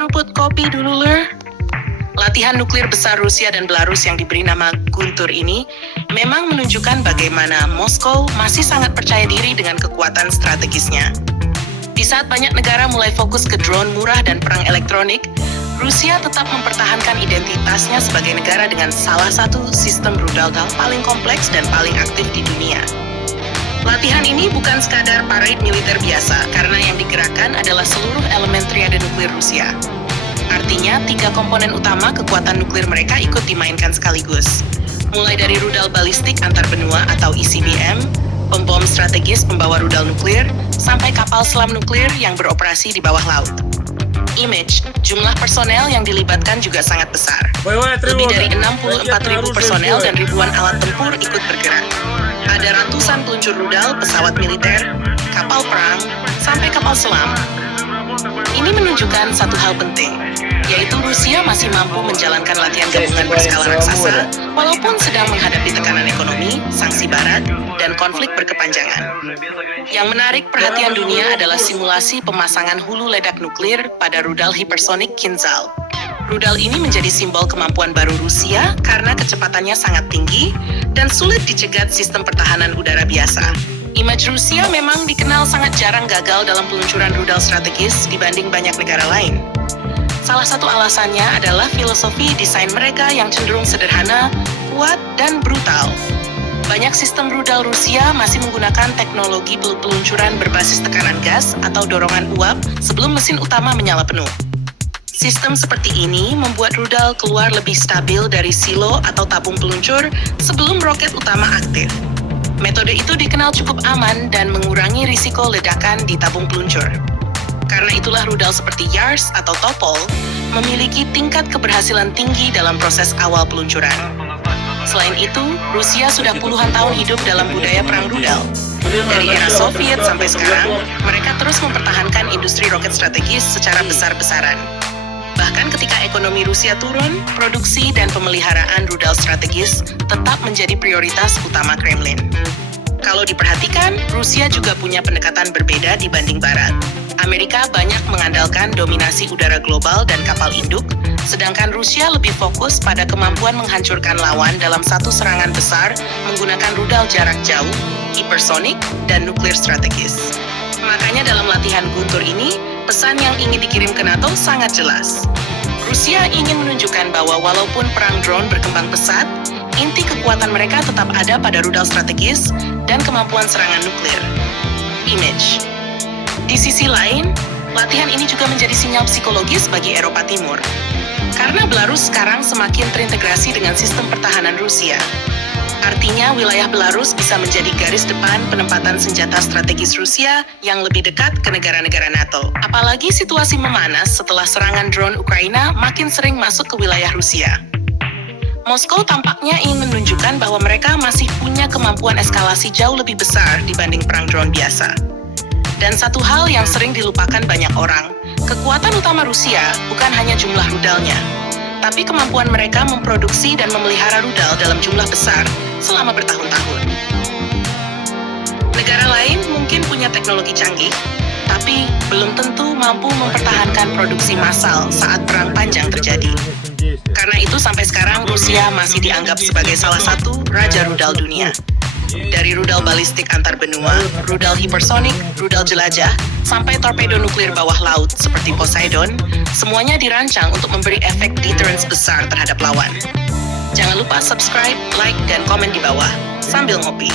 Seruput kopi dulu, Lur. Latihan nuklir besar Rusia dan Belarus yang diberi nama Guntur ini memang menunjukkan bagaimana Moskow masih sangat percaya diri dengan kekuatan strategisnya. Di saat banyak negara mulai fokus ke drone murah dan perang elektronik, Rusia tetap mempertahankan identitasnya sebagai negara dengan salah satu sistem rudal paling kompleks dan paling aktif di dunia. Latihan ini bukan sekadar parade militer biasa, karena yang digerakkan adalah seluruh elemen triade nuklir Rusia. Artinya, 3 komponen utama kekuatan nuklir mereka ikut dimainkan sekaligus. Mulai dari rudal balistik antar benua atau ICBM, pembom strategis pembawa rudal nuklir, sampai kapal selam nuklir yang beroperasi di bawah laut. Image, jumlah personel yang dilibatkan juga sangat besar. Lebih dari 64.000 personel dan ribuan alat tempur ikut bergerak. Ada ratusan peluncur rudal, pesawat militer, kapal perang, sampai kapal selam. Ini menunjukkan satu hal penting, yaitu Rusia masih mampu menjalankan latihan gabungan berskala raksasa, walaupun sedang menghadapi tekanan ekonomi, sanksi barat, dan konflik berkepanjangan. Yang menarik perhatian dunia adalah simulasi pemasangan hulu ledak nuklir pada rudal hipersonik Kinzhal. Rudal ini menjadi simbol kemampuan baru Rusia karena kecepatannya sangat tinggi dan sulit dicegat sistem pertahanan udara biasa. Image Rusia memang dikenal sangat jarang gagal dalam peluncuran rudal strategis dibanding banyak negara lain. Salah satu alasannya adalah filosofi desain mereka yang cenderung sederhana, kuat, dan brutal. Banyak sistem rudal Rusia masih menggunakan teknologi peluncuran berbasis tekanan gas atau dorongan uap sebelum mesin utama menyala penuh. Sistem seperti ini membuat rudal keluar lebih stabil dari silo atau tabung peluncur sebelum roket utama aktif. Metode itu dikenal cukup aman dan mengurangi risiko ledakan di tabung peluncur. Karena itulah rudal seperti Yars atau Topol memiliki tingkat keberhasilan tinggi dalam proses awal peluncuran. Selain itu, Rusia sudah puluhan tahun hidup dalam budaya perang rudal. Dari era Soviet sampai sekarang, mereka terus mempertahankan industri roket strategis secara besar-besaran. Bahkan ketika ekonomi Rusia turun, produksi dan pemeliharaan rudal strategis tetap menjadi prioritas utama Kremlin. Kalau diperhatikan, Rusia juga punya pendekatan berbeda dibanding Barat. Amerika banyak mengandalkan dominasi udara global dan kapal induk, sedangkan Rusia lebih fokus pada kemampuan menghancurkan lawan dalam satu serangan besar menggunakan rudal jarak jauh, hipersonik, dan nuklir strategis. Makanya dalam latihan Guntur ini, pesan yang ingin dikirim ke NATO sangat jelas. Rusia ingin menunjukkan bahwa walaupun perang drone berkembang pesat, inti kekuatan mereka tetap ada pada rudal strategis dan kemampuan serangan nuklir. Image. Di sisi lain, latihan ini juga menjadi sinyal psikologis bagi Eropa Timur. Karena Belarus sekarang semakin terintegrasi dengan sistem pertahanan Rusia. Artinya, wilayah Belarus bisa menjadi garis depan penempatan senjata strategis Rusia yang lebih dekat ke negara-negara NATO. Apalagi situasi memanas setelah serangan drone Ukraina makin sering masuk ke wilayah Rusia. Moskow tampaknya ingin menunjukkan bahwa mereka masih punya kemampuan eskalasi jauh lebih besar dibanding perang drone biasa. Dan satu hal yang sering dilupakan banyak orang, kekuatan utama Rusia bukan hanya jumlah rudalnya, tapi kemampuan mereka memproduksi dan memelihara rudal dalam jumlah besar selama bertahun-tahun. Negara lain mungkin punya teknologi canggih, tapi belum tentu mampu mempertahankan produksi massal saat perang panjang terjadi. Karena itu sampai sekarang Rusia masih dianggap sebagai salah satu raja rudal dunia. Dari rudal balistik antar benua, rudal hipersonik, rudal jelajah, sampai torpedo nuklir bawah laut seperti Poseidon, semuanya dirancang untuk memberi efek deterrence besar terhadap lawan. Jangan lupa subscribe, like, dan komen di bawah sambil ngopi.